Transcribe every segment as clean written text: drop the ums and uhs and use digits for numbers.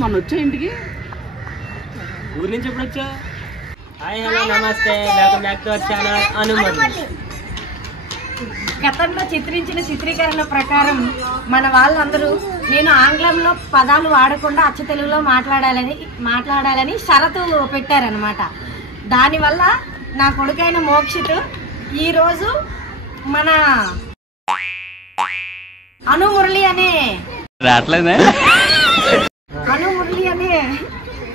మొన్న వచ్చా ఇంటికి? ఊరి నుంచి ఎప్పుడు వచ్చా? హాయ్ హలో నమస్తే, welcome back to our channel అనుమతి. గతంలో చిత్రించిన చిత్రీకరణ ప్రకారం మన వాళ్ళందరూ నేను ఆంగ్లంలో పదాలు వాడకుండా అచ్చ తెలుగులో మాట్లాడాలని షరతు పెట్టారనమాట. దానివల్ల నా కొడుకైన మోక్షిత్ ఈరోజు మన అనుమురళి అనే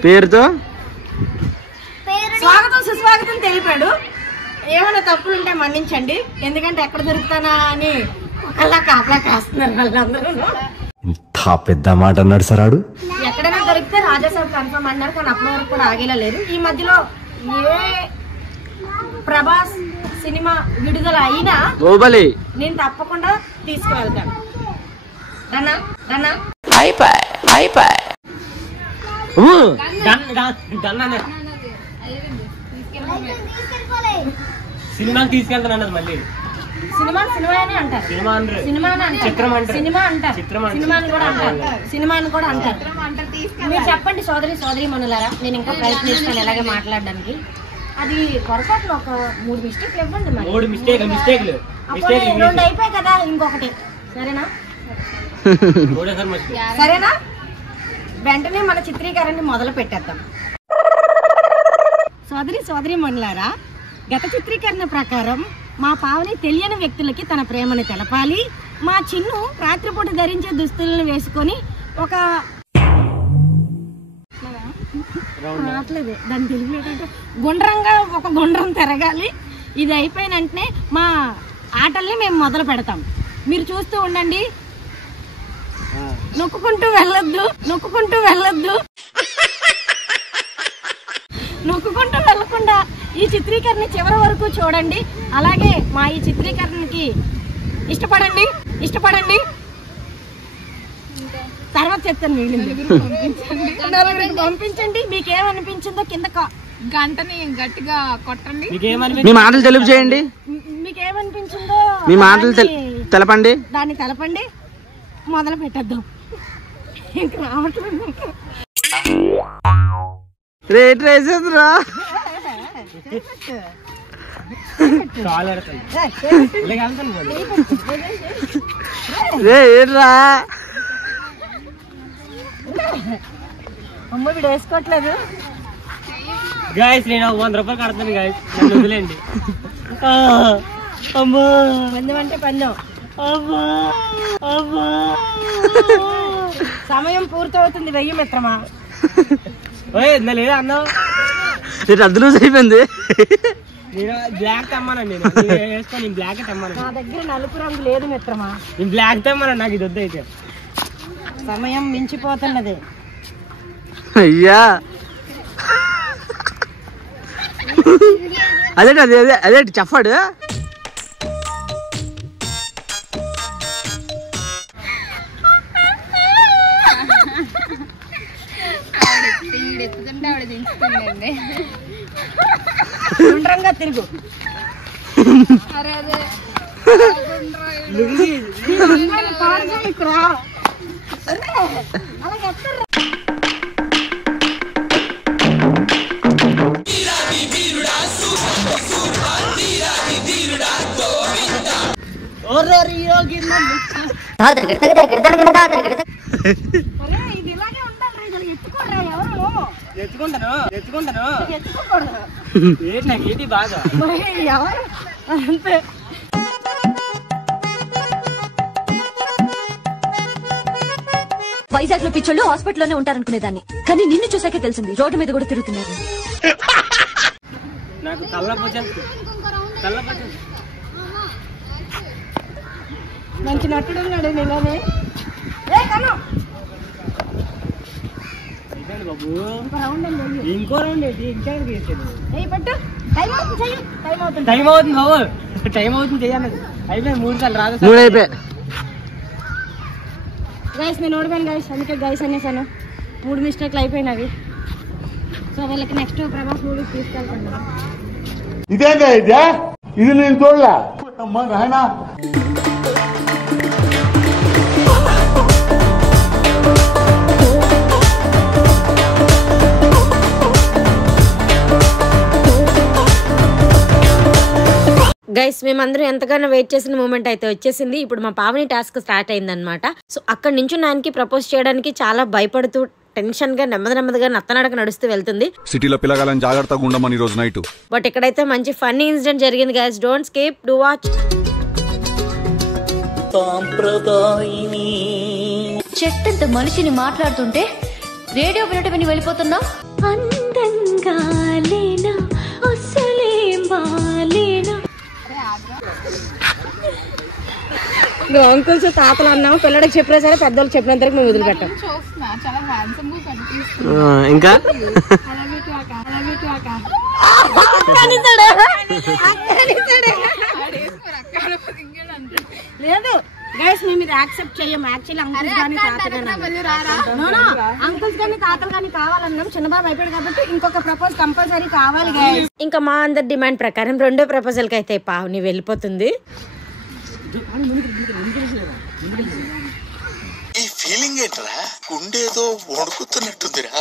పేరుతో స్వాగతం సుస్వాగతం తెలిపాడు. ఏమైనా తప్పులుంటే మన్నించండి, ఎందుకంటే ఎక్కడ దొరుకుతానా అని ఒకళ్ళ కాపలా కాస్తున్నారు వాళ్ళందరూ. పెద్ద మాట అన్నాడు సరాడు. ఎక్కడైనా దొరికితే రాజాసాబ్ కన్ఫర్మ్ అన్నారు, కానీ అప్పటి వరకు కూడా ఆగేలా లేదు. ఈ మధ్యలో ఏ ప్రభాస్ సినిమా విడుదల అయినా నేను తప్పకుండా తీసుకువెళ్తాను. రన్నా రన్నా సినిమాకి తీసుకెళ్తాను అన్నది. మళ్ళీ సినిమాని అంటారు, సినిమాని కూడా అంటారు. మీరు చెప్పండి సోదరి మనులారా, నేను ఇంకా ప్రయత్నిస్తాను ఎలాగే మాట్లాడడానికి. అది పొరపాట్లు ఒక 3 మిస్టేక్లు ఇవ్వండి. మరి 3 మిస్టేక్లు 2 అయిపోయాయి కదా, ఇంకొకటి. సరేనా? సరేనా? వెంటనే మన చిత్రీకరణని మొదలు పెట్టేద్దాం. సోదరి మనులారా, గత చిత్రీకరణ ప్రకారం మా పావని తెలియని వ్యక్తులకి తన ప్రేమను తెలపాలి. మా చిన్ను రాత్రిపూట ధరించే దుస్తులను వేసుకొని ఒక దాని తెలుగు ఏంటంటే గుండ్రంగా ఒక గుండ్రం తిరగాలి. ఇది అయిపోయిన వెంటనే మా ఆటల్ని మేము మొదలు పెడతాం. మీరు చూస్తూ ఉండండి. నొక్కుంటూ వెళ్ళొద్దు, నొక్కుంటూ వెళ్ళకుండా ఈ చిత్రీకరణ చివరి వరకు చూడండి. అలాగే మా ఈ చిత్రీకరణకి ఇష్టపడండి. తర్వాత చెప్తాను. పంపించండి. మీకేమనిపించిందో కింద గంటని గట్టిగా కొట్టండి. మీ మాటలు తెలుపు చేయండి. మీకేమనిపించిందో మీ మాటలు తెలపండి. దాన్ని తెలపండి. మొదలు పెట్టేద్దాం. ఇంక రావట్లేదు. రేట్ రేసేదిరా. అమ్మ వీడు వేసుకోవట్లేదు. గాయస్ నేను 100 రూపాయలు కడతాను గాయస్, నన్ను వదిలేండి. అమ్మా పందెం అంటే పందెం. సమయం పూర్తవుతుంది. 1000 మిత్రమా లేదా అన్నావు? అద్దు అయిపోయింది. నేను బ్లాక్ తెమ్మానండి. వేసుకొని బ్లాక్ తెమ్మాను. నా దగ్గర నలుపు రంగు లేదు మిత్రమా. నేను బ్లాక్ తెమ్మాను. నాకు ఇది వద్దు. అయితే సమయం మించిపోతున్నది. అయ్యా అదేంటి చెప్పాడు. గుండ్రంగా తిరుగు. ఎత్తుకుంటాను. ఏంటి బాగా అంతే. వైజాగ్ లో పిచ్చోళ్ళు హాస్పిటల్లోనే ఉంటారనుకునేదాన్ని, కానీ నిన్ను చూసాకే తెలిసింది రోడ్డు మీద కూడా తిరుగుతున్నారు. నాకు మంచి నట్టుడు ఉన్నాడు నీలోనే. బాబు ఇంకో రౌండ్ ఏంటి? ఇంకా టైం అవుతుంది బాబు, టైం అవుతుంది. చేయాలి. అయిపోయి 3 సార్లు రాదు. 3 అయిపోయాయి. గైస్ నేను ఓడిపోయాను గైస్, అందుకే గైస్ అనేసాను. 3 మిస్టేక్లు అయిపోయినవి. సో వీళ్ళకి నెక్స్ట్ ప్రభాస్ మూవీకి తీసుకెళ్తాను. ఇదేందా ఇది నేను చూడలే అమ్మా నాయన. గైస్ మేమందరం ఎంతగానో వెయిట్ చేసిన మూమెంట్ అయితే వచ్చేసింది. ఇప్పుడు మా పావని టాస్క్ స్టార్ట్ అయిందనమాట. సో అక్కడ నుంచి ఆయనకి ప్రపోజ్ చేయడానికి చాలా భయపడుతూ టెన్షన్ గా నెమ్మదిగా నత్తనడక నడుస్తూ వెళ్తుంది. సిటీలో పిల్లగాలని జాగ్రత్తగా ఉండమని రోజు నైట్. బట్ ఇక్కడైతే మంచి ఫన్నీ ఇన్సిడెంట్ జరిగింది guys. Don't skip, do watch. చెట్టంత మనిషిని మాట్లాడుతుంటే రేడియో వినటం విని వెళ్ళిపోతున్నావు. అందంగా లేనా అసలేం బాలేనా. అంకుల్స్ తాతలు అన్నాము, పిల్లడికి చెప్పినా సరే పెద్దోళ్ళు చెప్పినంతరకు మేము వదిలిపెట్టాం. ఇంకా లేదు గైస్, మేము ఇది యాక్సెప్ట్ చెయ్యం. యాక్చువల్లీ అంకుల్స్ కానీ తాతలు కానీ కావాలన్నాం. చిన్నబాబు అయిపోయాడు కాబట్టి ఇంకొక ప్రపోజ్ కంపల్సరీ కావాలి గైస్. ఇంకా మా అందరి డిమాండ్ ప్రకారం రెండో ప్రపోజల్ కి అయితే పావుని వెళ్ళిపోతుంది. ఈ ఫీలింగ్ ఏంట్రా? గుండేదో వణుకుతున్నట్టుందిరా.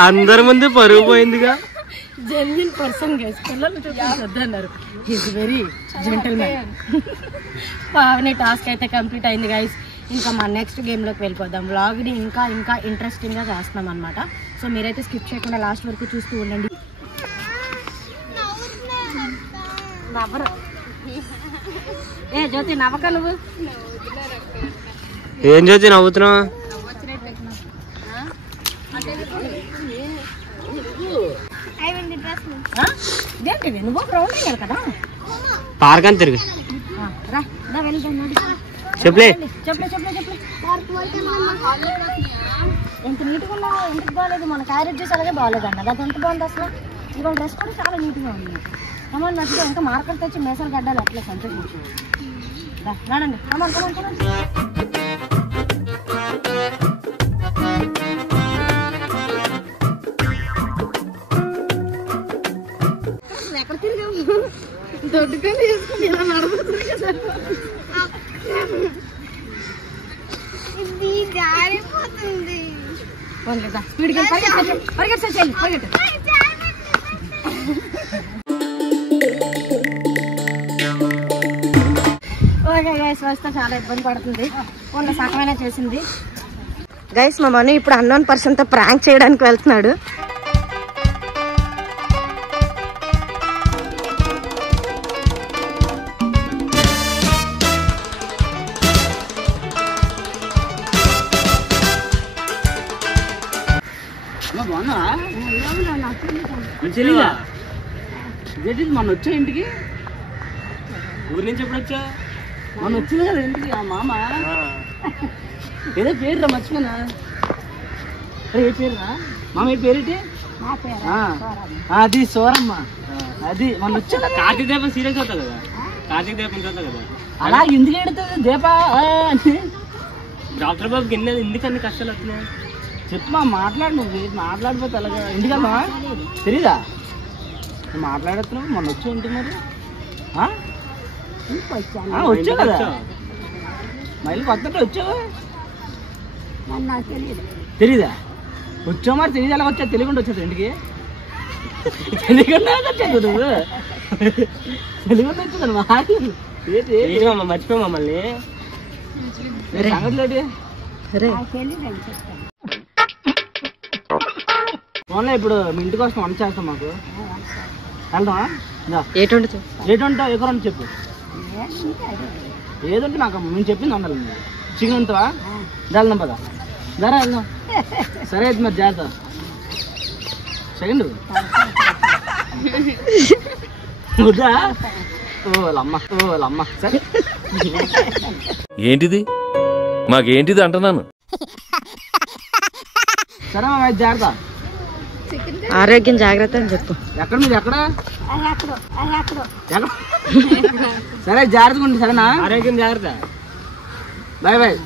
అందరి ముందు పరుగు పోయిందిగా. Genuine person guys. పిల్లలు చూద్దన్నారు. Is very gentlemen. Pavani task అయితే కంప్లీట్ అయింది గైస్. ఇంకా మా నెక్స్ట్ గేమ్లోకి వెళ్ళిపోదాం. వ్లాగ్ని ఇంకా ఇంట్రెస్టింగ్గా చేస్తున్నాం అనమాట. సో మీరైతే స్కిప్ చేయకుండా లాస్ట్ వరకు చూస్తూ ఉండండి. నవ్వరు ఏ జ్యోతి, నవ్వక నువ్వు. ఏం జ్యోతి నవ్వుతున్నావు? ఇదేంటిది, నువ్వు రౌండ్ అయ్యాలి కదా. పార్క్ అని తిరిగి రా వెళ్దాం. చెప్పలే ఎంత నీట్గా ఉన్నా ఎందుకు బాగాలేదు. మన క్యారెట్ జ్యూస్ అలాగే బాగాలేదు అన్న. అది ఎంత బాగుంది అసలు. ఇవాళ డ్రెస్ కూడా చాలా నీట్గా ఉంది. కమాన్ నచ్చిగా ఇంకా మార్కెట్ తెచ్చి మేసాలు గడ్డాలి అట్లా సంతోషించు. రానండి కమాన్. ఎక్కడ తిరిగాము? దొడ్డుకొని తీసుకుని ఇలా నడుపుతుంది కదా. స్పీడ్గా పరిగెట్టు. ఓకే గైస్, వస్తే చాలా ఇబ్బంది పడుతుంది. ఫోన్లో సగమైనా చేసింది గైస్. మా మను ఇప్పుడు అన్నోన్ పర్సన్ తో ప్రాంక్ చేయడానికి వెళ్తున్నాడు. మొన్న వచ్చా ఇంటికి? ఊరి నుంచి ఎప్పుడు వచ్చా? మొన్న వచ్చింది కదా ఇంటికి. ఆ మామ ఏదో పేరు రా, మర్చిపోయినా. ఏ పేరురా మామ? ఏ పేరేంటి? అది సోరమ్మ. అది మొన్న వచ్చా. కార్తీక దీపం సీరియస్ అవుతావు కదా. కార్తీక దీపం చూస్తావు కదా. అలా ఎందుకు ఎడుతుంది దీపా అని. డాక్టర్ బాబుకి ఎందుకన్ని కష్టాలు వస్తున్నాయి? చెప్పు మా, మాట్లాడు. నువ్వు మాట్లాడిపోతే అలాగా ఇంటికమ్మా తెలీదా? నువ్వు మాట్లాడుతున్నావు. మొన్న వచ్చి ఉంటే మరి వచ్చావు కదా. మళ్ళీ కొత్త వచ్చావు. తెలీదా? వచ్చావు మరి. తెలియదు ఎలా వచ్చా? తెలియకుండా వచ్చావు ఇంటికి. తెలియకుండా వచ్చావు నువ్వు. తెలియకుండా వచ్చావు. మర్చిపోయి మమ్మల్ని సంగతి ఫోన్లో ఇప్పుడు మీ ఇంటికి వస్తాం, వంట చేస్తాం. మాకు వెళ్దామా? ఏటి వండుతావు? ఎక్కడ చెప్పు. ఏదంటే నాకు మేము చెప్పింది వండాలి. చికెన్ వండుతావా? వెళ్దాం పదా. ధర వెళ్దాం. సరే అయితే మరి జాగ్రత్త. సెకండ్ వద్దా? అమ్మ సరే ఏంటిది మాకేంటిది అంటున్నాను. సరే మామ జాగ్రత్త, ఆరోగ్యం జాగ్రత్త అని చెప్పు. ఎక్కడ మీరు ఎక్కడ సరే జాగ్రత్తగా ఉండి సరేనా? ఆరోగ్యం జాగ్రత్త. Bye bye.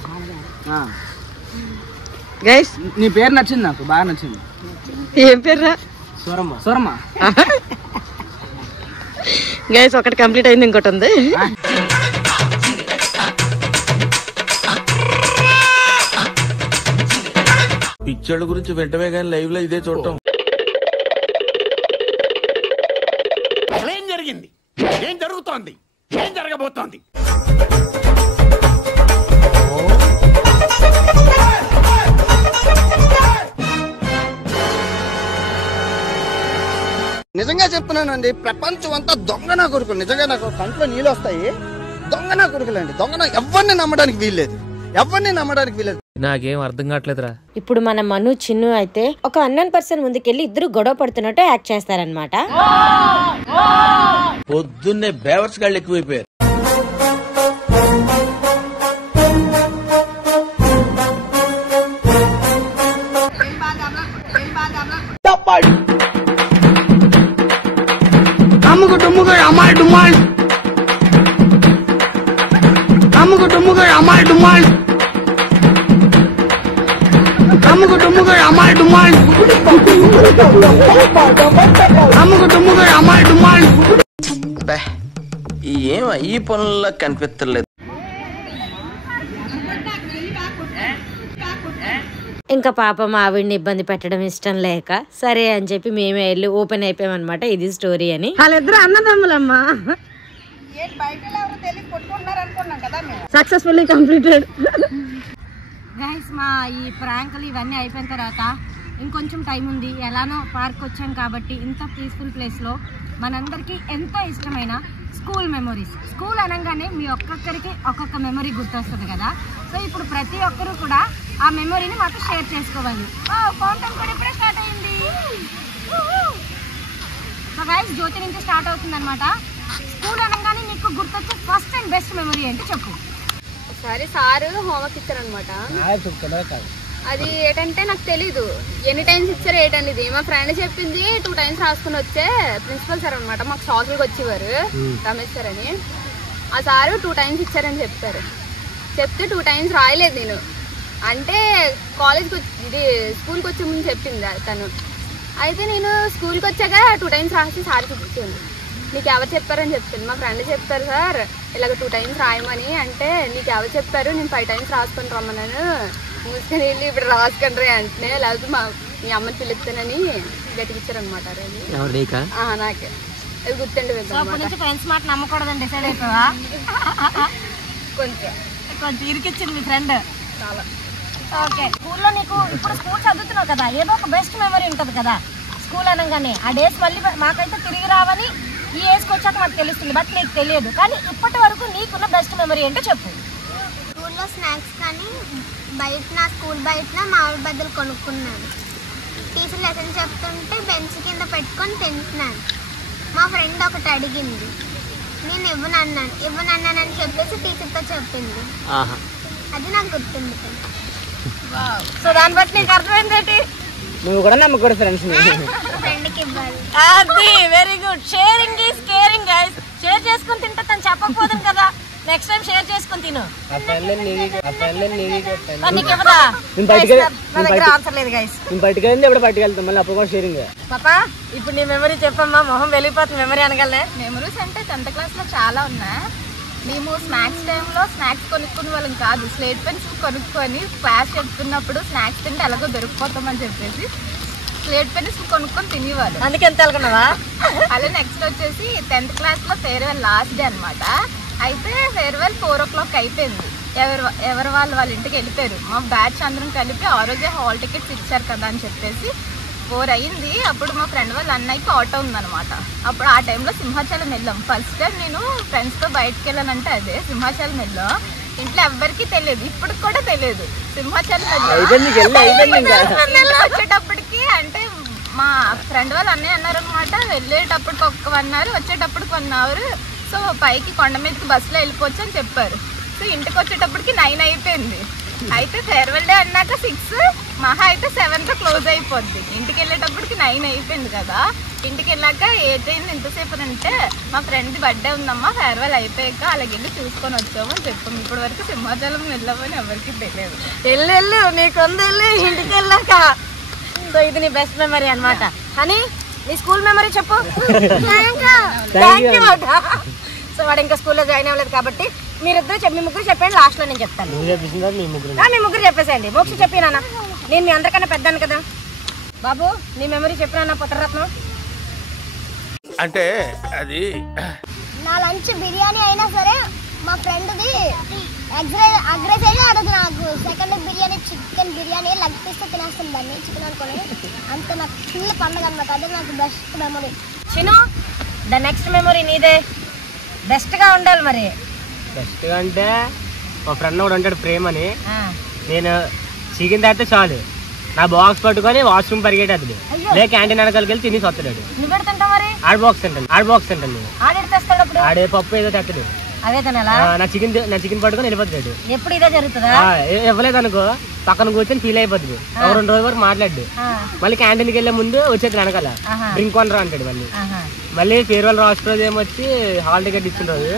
గైస్ నీ పేరు నచ్చింది, నాకు బాగా నచ్చింది. ఏం పేరు? సూరమ్మ. గైస్ ఒకటి కంప్లీట్ అయింది, ఇంకోటి ఉంది. పిక్చర్ల గురించి వెంటనే కానీ లైవ్ లో ఇదే చూడటం. ఏం జరిగింది, ఏం జరుగుతోంది, ఏం జరగబోతోంది? నిజంగా చెప్తున్నానండి, ప్రపంచం అంతా దొంగ నా కొడుకులు. నిజంగా నాకు కంట్లో నీళ్ళు వస్తాయి. దొంగ నా కొడుకులండి, దొంగ. ఎవరిని నమ్మడానికి వీల్లేదు, ఎవరిని నమ్మడానికి వీల్లేదు. నాకేం అర్థం కావట్లేదురా. ఇప్పుడు మన మను చిన్ను అయితే ఒక అన్నన్ పర్సన్ ముందుకెళ్ళి ఇద్దరు గొడవ పడుతున్నట్టు యాక్ట్ చేస్తారనమాట. పొద్దున్నే బేవర్స్ గాళ్ళు ఎక్కువైపోయారు. అమ్ముకు డుమ్ముకు అమ్మాయి డుమ్మాయి, అమ్ముకు డుమ్ముకు అమ్మాయి డుమ్మాయి, అమ్ముకు డుమ్ముకు అమ్మాయి డుమ్మాయి, అమ్ముకు డుమ్ముకు అమ్మాయి డుమ్మాయి. ఏం ఈ పనుల్లో కనిపించలేదు. ఇంకా పాపం ఆవిడ్ని ఇబ్బంది పెట్టడం ఇష్టం లేక సరే అని చెప్పి మేమే వెళ్ళి ఓపెన్ అయిపోయామన్నమాట. ఇది స్టోరీ అని. వాళ్ళిద్దరు అన్నదమ్ములమ్మా. Successfully completed. గైస్ మా ఈ ప్రాంకులు ఇవన్నీ అయిపోయిన తర్వాత ఇంకొంచెం టైం ఉంది. ఎలానో పార్క్ వచ్చాం కాబట్టి ఇంత పీస్ఫుల్ ప్లేస్లో మనందరికీ ఎంతో ఇష్టమైన స్కూల్ మెమొరీస్. స్కూల్ అనగానే మీ ఒక్కొక్కరికి ఒక్కొక్క మెమొరీ గుర్తొస్తుంది కదా. సో ఇప్పుడు ప్రతి ఒక్కరు కూడా ఆ మెమొరీని మాకు షేర్ చేసుకోవాలి. ఫౌంటైన్ కూడా ఇప్పుడే స్టార్ట్ అయింది. సో గైస్ జ్యోతి నుంచి స్టార్ట్ అవుతుంది అనమాట. స్కూల్ అనగానే నీకు గుర్తొచ్చే ఫస్ట్ అండ్ బెస్ట్ మెమొరీ అంటే చెప్పు. ఒకసారి సారు హోంవర్క్ ఇచ్చారనమాట. అది ఏంటంటే నాకు తెలీదు ఎన్ని టైమ్స్ ఇచ్చారు ఏంటనేది. మా ఫ్రెండ్ చెప్పింది 2 times రాసుకుని వచ్చే ప్రిన్సిపల్ సార్ అనమాట. మాకు షాకులకు వచ్చేవారు, రమేష్ సార్ అని. ఆ సారు 2 times ఇచ్చారని చెప్తారు. చెప్తే 2 times రాయలేదు నేను. అంటే కాలేజ్కి ఇది స్కూల్కి వచ్చే ముందు చెప్పింది తను. అయితే నేను స్కూల్కి వచ్చాక 2 times రాసి సార్ చూపించాను. నీకు ఎవరు చెప్పారని చెప్తాను. మా ఫ్రెండ్ చెప్తారు సార్ ఇలాగ 2 times రాయమని. అంటే నీకు ఎవరు చెప్పారు, నేను 5 times రాసుకొని రమ్మన్నాను. మూసుకొని వెళ్ళి ఇప్పుడు రాసుకుంటారే అంటే, లేకపోతే మీ అమ్మని పిలుస్తానని గట్టికిచ్చారనమాట. నాకే అది గుర్తుండి ఫ్రెండ్స్ మాట నమ్మకూడదని డిసైడ్ అయిపోవా? కొంచెం ఇరికిచ్చింది మీ ఫ్రెండ్ చాలా. ఓకే, స్కూల్లో నీకు ఇప్పుడు స్కూల్ చదువుతున్నావు కదా, ఏదో ఒక బెస్ట్ మెమరీ ఉంటుంది కదా స్కూల్ అనగానే. ఆ డేస్ మళ్ళీ మాకైతే తిరిగి రావని ఈ ఏజ్కి వచ్చాక మాకు తెలుస్తుంది, బట్ నీకు తెలియదు. కానీ ఇప్పటి వరకు నీకున్న బెస్ట్ మెమరీ ఏంటో చెప్పు. స్కూల్లో స్నాక్స్ కానీ బయట స్కూల్ బయట మామిడి బద్దలు కొనుక్కున్నాను. టీచర్ లెసన్ చెప్తుంటే బెంచ్ కింద పెట్టుకొని తింటున్నాను. మా ఫ్రెండ్ ఒకటి అడిగింది, నేను ఇవ్వనన్నానని చెప్పేసి టీచర్తో చెప్పింది. అది నాకు గుర్తుంది. సో దాన్ని బట్టి నీకు అర్థమైంది ఏంటి? నువ్వు కూడా నమ్మకూడదు ఫ్రెండ్స్. ఫ్రెండ్కి ఇవ్వాలి. అది very good. Sharing is caring guys. Share చేసుకుని తింటే తను చెప్పకపోతుంది కదా, నెక్స్ట్ టైం షేర్ చేసుకుని తిను. బయటకెళ్ళింది ఎప్పుడు బయటకెళ్తాం మళ్ళీ అప్పుడు కూడా షేరింగ్. పాపా ఇప్పుడు నీ మెమరీ చెప్పమ్మా, మొహం వెళ్ళిపోతుంది మెమరీ అనగలే. మెమరీస్ అంటే 10th క్లాస్లో చాలా ఉన్నాయి. మేము స్నాక్స్ టైంలో స్నాక్స్ కొనుక్కునే వాళ్ళం కాదు. స్లేట్ పెన్స్ కొనుక్కొని క్లాస్ చెప్తున్నప్పుడు స్నాక్స్ తింటే ఎలాగో దొరికిపోతామని చెప్పేసి స్లేట్ పెన్స్ కొనుక్కొని తినేవాళ్ళు. అందుకే ఎంత అనుకున్నావా? అలా నెక్స్ట్ వచ్చేసి 10th క్లాస్లో ఫేర్వెల్ లాస్ట్ డే అనమాట. అయితే ఫేర్వెల్ 4 o'clock అయిపోయింది. ఎవరు వాళ్ళ ఇంటికి వెళ్ళిపోయారు. మా బ్యాచ్ అందరం కలిపి ఆ రోజే హాల్ టికెట్స్ ఇచ్చారు కదా అని చెప్పేసి 4 అయింది. అప్పుడు మా ఫ్రెండ్ వాళ్ళ అన్నయ్యకి ఆటో ఉందనమాట. అప్పుడు ఆ టైంలో సింహాచలం వెళ్ళాం. ఫస్ట్ టైం నేను ఫ్రెండ్స్తో బయటకు వెళ్ళానంటే అదే సింహాచలం వెళ్ళాం. ఇంట్లో ఎవ్వరికి తెలియదు, ఇప్పటికి కూడా తెలియదు సింహాచలం వచ్చేటప్పటికి. అంటే మా ఫ్రెండ్ వాళ్ళ అన్నయ్య అన్నారు అనమాట, వెళ్ళేటప్పటికి ఒక 1 hour వచ్చేటప్పటికి 1 hour. సో పైకి కొండ మీదకి బస్సులో వెళ్ళిపోవచ్చు అని చెప్పారు. సో ఇంటికి వచ్చేటప్పటికి 9 అయిపోయింది. అయితే ఫేర్వెల్ డే అన్నాక 6 మహా అయితే 7తో క్లోజ్ అయిపోద్ది. ఇంటికి వెళ్ళేటప్పటికి 9 అయిపోయింది కదా. ఇంటికి వెళ్ళాక ఏ ట్రైన్ ఎంతసేపు అంటే మా ఫ్రెండ్ది బర్త్డే ఉందమ్మా, ఫేర్వెల్ అయిపోయాక అలాగే వెళ్ళి చూసుకొని వచ్చామని చెప్పాము. ఇప్పటి వరకు సింహాచలం వెళ్ళామని ఎవరికి తెలియదు. వెళ్ళు నీకుంది వెళ్ళు ఇంటికి వెళ్ళాక. సో ఇది నీ బెస్ట్ మెమరీ అనమాట. అని నీ స్కూల్ మెమరీ చెప్పు. సో వాడు ఇంకా స్కూల్లో జాయిన్ అవ్వలేదు కాబట్టి మీరిద్దరు మీ ముగ్గురు చెప్పండి, లాస్ట్ లో నేను చెప్తాను. మీ ముగ్గురు చెప్పేసేయండి. మోక్షి చెప్పి నాన్న, నేను మీ అందరికన్నా పెద్దాను కదా. బాబు నీ మెమరీ చెప్పినా పుత్రరత్నం. అంటే అది నా లంచ్ బిర్యానీ అయినా సరే మా ఫ్రెండ్ది అగ్రెస్ అయితే అడుగు. నాకు second biryani chicken biryani leg piece తినేస్తాను దాన్ని చికెన్ అనుకోని. అంత నాకు ఫుల్ పండుగ అనమాట. అదే నాకు best memory. చిను the next memory నీదే. బెస్ట్ గా ఉండాలి మరి. బెస్ట్ గా అంటే మా ఫ్రెండ్ కూడా ఉంటాడు ప్రేమ్ అని. నేను చికెన్ తాగితే చాలు నా బాక్స్ పట్టుకొని వాష్రూమ్ పరిగెట్టేది. లే క్యాంటీన్ వెనకాలకి వెళ్ళి తినేసి వస్తాడు. ఆడ బాక్స్ తింటాను. ఆడే పప్పు ఏదో తెస్తాడు. నా చికెన్ పట్టుకొని వెళ్ళిపోతాడు. ఎప్పుడు ఇదే జరుగుతుందా? ఇవ్వలేదు అనుకో పక్కన కూర్చొని ఫీల్ అయిపోతుంది. 2 రోజుల వరకు మాట్లాడు. మళ్ళీ క్యాంటీన్కి వెళ్ళే ముందు వచ్చేది వెనకాల డ్రింక్ కొనరా అంటాడు. మళ్ళీ ఫేర్వెల్ రాష్ట్ర రోజు ఏమొచ్చి హాల్ టికెట్ ఇచ్చిండ్రోజు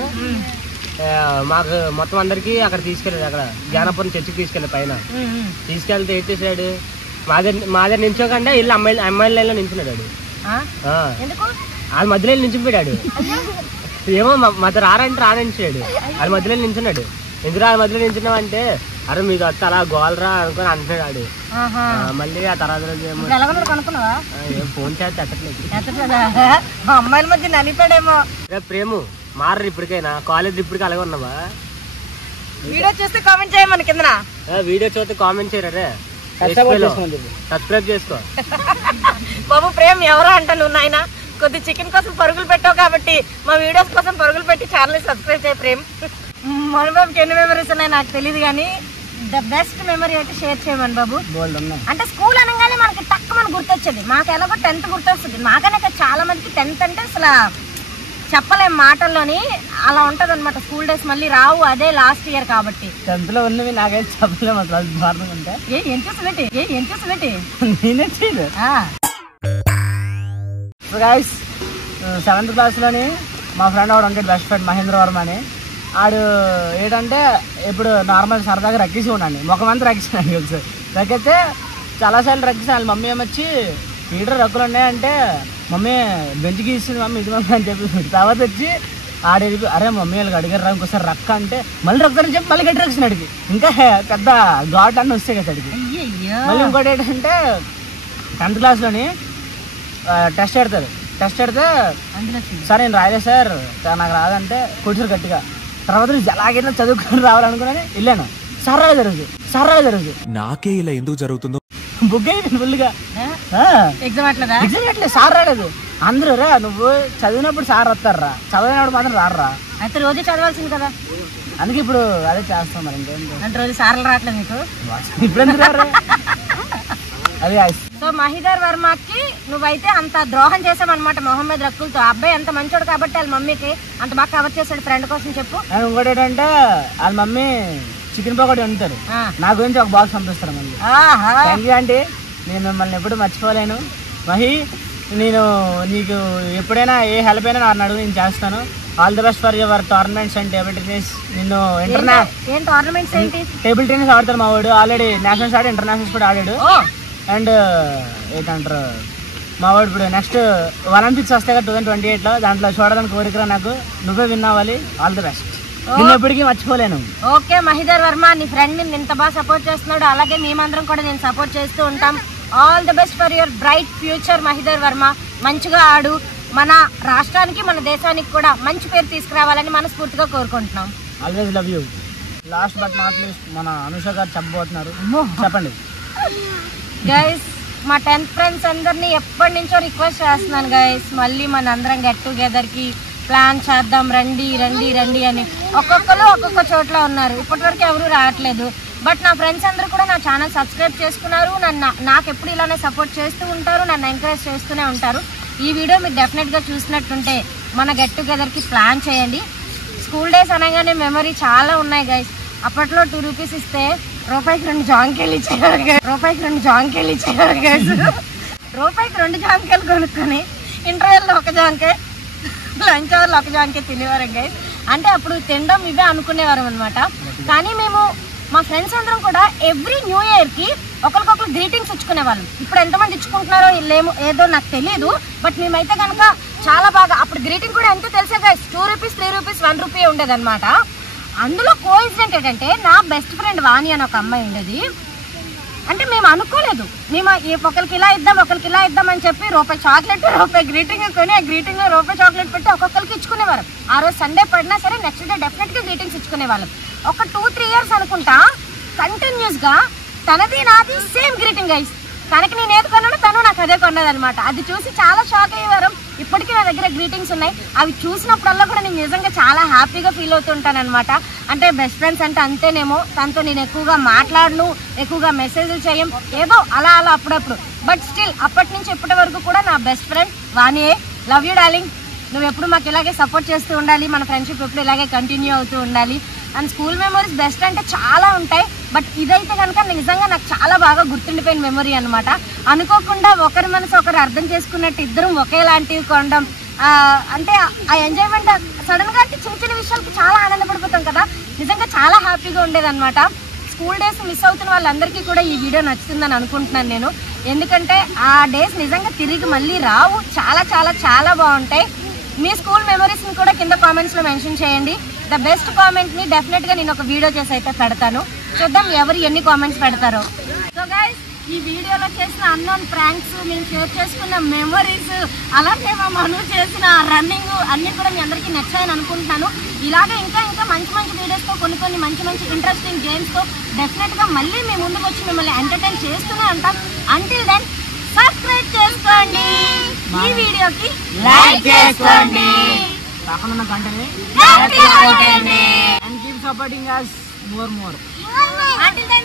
మాకు మొత్తం అందరికి అక్కడ తీసుకెళ్ళాడు. అక్కడ జానపురం చర్చికి తీసుకెళ్ళి పైన తీసుకెళ్తే ఏం చేసాడు, మా దగ్గర నించోకుండా ఇల్లు అమ్మాయిల లైన్లో నించున్నాడు. వాళ్ళ మధ్యలో నించిపోయాడు. ఏమో మధ్య రానించాడు. వాళ్ళ మధ్యలో నించున్నాడు. ఎందుకు వాళ్ళ మధ్యలో నించున్నావు అంటే అరే మీకు వస్తే అలా గోలరా అనుకుని అంటున్నాడు. మళ్ళీ ఆ తర్వాత రోజు ఏం ఫోన్ చేస్తే ఎత్తట్లేదు. అమ్మాయిల మధ్య నలిపాడేమో. ప్రేము మారు ఇప్పటికైనా కాలేజ్ ఇప్పటికీ అలాగే ఉన్నావా? వీడియో చూస్తే కామెంట్ చేయమని కింద. వీడియో చూస్తే కామెంట్ చేయరే, సబ్స్క్రైబ్ చేసుకో. బాబు ప్రేమ్ ఎవరో అంట నువ్వు నాయన. కొద్ది చికెన్ కోసం పరుగులు పెట్టావు కాబట్టి మా వీడియోస్ కోసం పరుగులు పెట్టి ఛానల్ సబ్స్క్రైబ్ చేయ ప్రేమ్. మన బాబుకి ఎన్ని మెమరీస్ ఉన్నాయి నాకు తెలియదు కానీ ద బెస్ట్ మెమరీ అయితే షేర్ చేయమని బాబు. అంటే స్కూల్ అనగానే మనకి తక్కువ మనకు గుర్తొచ్చేది. మాకు ఎలాగో 10th గుర్తొస్తుంది. మాకనే చాలా మందికి 10th అంటే అసలు చెప్పలేం మాటల్లోని. అలా ఉంటది అనమాట స్కూల్ డేస్. మళ్ళీ రావు, అదే లాస్ట్ ఇయర్ కాబట్టి. 10th లో ఉన్నవి నాకైతే చెప్పలేము. ఏం చూసి నేనే చేయలేదు. సో గైస్ 7th క్లాస్లోని మా ఫ్రెండ్ వాడు ఉంటాడు బెస్ట్ ఫ్రెండ్ మహేంద్ర వర్మ అని. ఆడు ఏంటంటే ఇప్పుడు నార్మల్ సరదాగా రక్కిసి ఉండండి ముఖం అంతా రక్కిస్తున్నాడు. తెలుసు రక్కితే చాలాసార్లు రక్కిస్తాను. వాళ్ళ మమ్మీ ఏమొచ్చి పీటర్ రక్కులు ఉన్నాయంటే మమ్మీ బెంచ్కి ఇస్తుంది మమ్మీ ఇది మమ్మీ అని చెప్పి తర్వాత వచ్చి ఆడి అరే మమ్మీ వాళ్ళకి అడిగారు రా ఇంకోసారి రక్క అంటే మళ్ళీ రక్కని చెప్పి మళ్ళీ గట్టి రక్కిన అడిగి ఇంకా పెద్ద ఘాట్ అన్నీ వస్తాయి కదా అడిగి. మళ్ళీ ఇంకోటి ఏంటంటే 10th క్లాస్లోని టెస్ట్ పెడతారు. టెస్ట్ పెడితే సార్ నేను రాయలేదు సార్ నాకు రాదంటే కొట్టారు గట్టిగా. తర్వాత నుంచి ఎలాగైనా చదువుకొని రావాలనుకున్నాను వెళ్ళాను. సార్ రాలేదు నాకే ఇలా ఎందుకు జరుగుతుందో బుక్ అయిపోయింది ఫుల్గా. ఎగ్జామ్ అట్లేదు సార్ రాలేదు. అందరూ రా నువ్వు చదివినప్పుడు సార్ వస్తారా, చదివినప్పుడు మాత్రం రారా. అయితే రోజు చదవాల్సింది కదా. అందుకే ఇప్పుడు అదే చేస్తాం. మరి ఇంకేం అంటే రోజు సార్లు రావట్లేదు మీకు ఇప్పుడు ఎందుకు రారు? అదే. సో మహిధర్ వర్మకి నువ్వైతే అంత ద్రోహం చేసావన్నమాట మొహమ్మద్ రక్కులతో. అబ్బాయి అంత మంచోడు కాబట్టి వాళ్ళ మమ్మీకి అంత బాగా కవర్ చేశాడు ఫ్రెండ్ కోసం. చెప్పు. ఇంకోటి ఏంటంటే వాళ్ళ మమ్మీ చికెన్ పకోడీ వండుతారు. నా గురించి ఒక బాక్స్ పంపిస్తారు మళ్ళీ. థ్యాంక్ యూ ఆంటీ, నేను మిమ్మల్ని ఎప్పుడు మర్చిపోలేను. మహి నేను నీకు ఎప్పుడైనా ఏ హెల్ప్ అయినా నన్ను అడుగు, నేను చేస్తాను. All the best for your tournaments and table tennis. నిన్ను టేబుల్ టెన్నిస్ ఆడతారు మా వాడు. ఆల్రెడీ నేషనల్స్ ఆడి ఇంటర్నేషనల్స్ కూడా ఆడాడు. అండ్ ఏంటంటారు మా వాడు ఇప్పుడు నెక్స్ట్ ఒలింపిక్స్ వస్తాయి కదా 2028లో, దాంట్లో చూడాలని కోరికరా నాకు. నువ్వే విన్ అవ్వాలి. All the best. నేను ఎప్పటికీ మర్చిపోలేను. ఓకే మహిధర్ వర్మ నీ ఫ్రెండ్ ని ఇంత బాగా సపోర్ట్ చేస్తున్నాడు. అలాగే మేమందరం కూడా నేను సపోర్ట్ చేస్తూ ఉంటాం. All the best for your bright future Mahidhar Varma. మంచిగా ఆడు. మన రాష్ట్రానికి మన దేశానికి కూడా మంచి పేరు తీసుకురావాలని మనస్ఫూర్తిగా కోరుకుంటున్నాం. Always love you. Last but not least మన అనుష గారు చెప్పబోతున్నారు. చెప్పండి గైస్. మా 10th ఫ్రెండ్స్ అందరినీ ఎప్పటి నుంచో రిక్వెస్ట్ చేస్తున్నాను గైస్, మళ్ళీ మన అందరం గెట్ టుగెదర్కి ప్లాన్ చేద్దాం రండి రండి రండి అని. ఒక్కొక్కరు ఒక్కొక్క చోట్ల ఉన్నారు. ఇప్పటివరకు ఎవరు రావట్లేదు. బట్ నా ఫ్రెండ్స్ అందరూ కూడా నా ఛానల్ సబ్స్క్రైబ్ చేసుకున్నారు. నాకు ఎప్పుడు ఇలానే సపోర్ట్ చేస్తూ ఉంటారు, నన్ను ఎంకరేజ్ చేస్తూనే ఉంటారు. ఈ వీడియో మీరు డెఫినెట్గా చూసినట్టుంటే మన గెట్ టుగెదర్కి ప్లాన్ చేయండి. స్కూల్ డేస్ అనగానే మెమరీ చాలా ఉన్నాయి గైస్. అప్పట్లో 2 రూపీస్ ఇస్తే రూపాయికి 2 జాంకాయలు ఇచ్చేవారు గైస్. రూపాయికి 2 జాంకాయలు కొనుక్కొని ఇంటర్వెల్లో 1 జాంకాయ, లంచ్ అవర్లో 1 జాంకాయ తినేవారు గైస్. అంటే అప్పుడు తినడం ఇవే అనుకునేవారు అనమాట. కానీ మేము మా ఫ్రెండ్స్ అందరం కూడా ఎవ్రీ న్యూ ఇయర్కి ఒకరికొకరు గ్రీటింగ్స్ ఇచ్చుకునేవాళ్ళం. ఇప్పుడు ఎంతమంది ఇచ్చుకుంటున్నారో లేమో ఏదో నాకు తెలియదు. బట్ మేమైతే కనుక చాలా బాగా అప్పుడు గ్రీటింగ్ కూడా ఎంతో తెలుసా గైస్, 2 రూపీస్ 3 రూపీస్ 1 రూపీ ఉండేదన్నమాట. అందులో కోఇన్సిడెంట్ ఏంటంటే నా బెస్ట్ ఫ్రెండ్ వాణి అని ఒక అమ్మాయి ఉండేది. అంటే మేము అనుకోలేదు, మేము ఒకరికి ఇలా ఇద్దాం అని చెప్పి రూపాయి చాక్లెట్ రూపాయి గ్రీటింగ్ కొని ఆ గ్రీటింగ్లో రూపాయి చాక్లెట్ పెట్టి ఒక్కొక్కరికి ఇచ్చుకునేవారు. ఆ రోజు సండే పడినా సరే నెక్స్ట్ డే డెఫినెట్గా గ్రీటింగ్స్ ఇచ్చుకునేవాళ్ళం. ఒక 2-3 ఇయర్స్ అనుకుంటా కంటిన్యూస్గా తనది నాది సేమ్ గ్రీటింగ్ గైస్. తనకి నేను ఏది కొన్నాను తను నాకు అదే కొన్నదనమాట. అది చూసి చాలా షాక్ అయ్యేవారు. ఇప్పటికీ నా దగ్గర గ్రీటింగ్స్ ఉన్నాయి. అవి చూసినప్పుడల్లా కూడా నేను నిజంగా చాలా హ్యాపీగా ఫీల్ అవుతుంటాను అనమాట. అంటే బెస్ట్ ఫ్రెండ్స్ అంటే అంతేనేమో, తనతో నేను ఎక్కువగా మాట్లాడను, ఎక్కువగా మెసేజ్లు చేయం, ఏదో అలా అప్పుడప్పుడు. బట్ స్టిల్ అప్పటి నుంచి ఇప్పటి వరకు కూడా నా బెస్ట్ ఫ్రెండ్ వాణియే. Love you darling. నువ్వు ఎప్పుడు మాకు ఇలాగే సపోర్ట్ చేస్తూ ఉండాలి, మన ఫ్రెండ్షిప్ ఎప్పుడు ఇలాగే కంటిన్యూ అవుతూ ఉండాలి. అండ్ స్కూల్ మెమరీస్ బెస్ట్ అంటే చాలా ఉంటాయి. బట్ ఇదైతే కనుక నిజంగా నాకు చాలా బాగా గుర్తుండిపోయిన మెమరీ అనమాట. అనుకోకుండా ఒకరి మనసు ఒకరు అర్థం చేసుకున్నట్టు ఇద్దరం ఒకేలాంటివి కొనడం, అంటే ఆ ఎంజాయ్మెంట్ సడన్గా అంటే చిన్న విషయాలకి చాలా ఆనందపడిపోతాం కదా. నిజంగా చాలా హ్యాపీగా ఉండేదన్నమాట. స్కూల్ డేస్ మిస్ అవుతున్న వాళ్ళందరికీ కూడా ఈ వీడియో నచ్చుతుందని అనుకుంటున్నాను నేను. ఎందుకంటే ఆ డేస్ నిజంగా తిరిగి మళ్ళీ రావు. చాలా చాలా చాలా బాగుంటాయి. మీ స్కూల్ మెమరీస్ని కూడా కింద కామెంట్స్లో మెన్షన్ చేయండి. ద బెస్ట్ కామెంట్ని డెఫినెట్గా నేను ఒక వీడియో చేసి అయితే పెడతాను. చూద్దాం ఎవరు ఎన్ని కామెంట్స్ పెడతారో. సో గైస్, ఈ వీడియోలో చేసిన అన్నోన్ ప్రాంక్స్, మేము షేర్ చేసుకున్న మెమరీస్, అలాగే మా మను చేసిన రన్నింగ్ అన్నీ కూడా మీ అందరికీ నచ్చాయని అనుకుంటున్నాను. ఇలాగే ఇంకా మంచి వీడియోస్తో కొన్ని మంచి ఇంట్రెస్టింగ్ గేమ్స్తో డెఫినెట్గా మళ్ళీ మీ ముందుకు వచ్చి మిమ్మల్ని ఎంటర్టైన్ చేస్తూనే ఉంటాం. అంటిల్ దెన్ సబ్స్క్రైబ్ చేసుకోండి, ఈ వీడియోకి లైక్ చేసుకోండి, పక్కన ఉన్న గంటని and keep supporting us more. Until then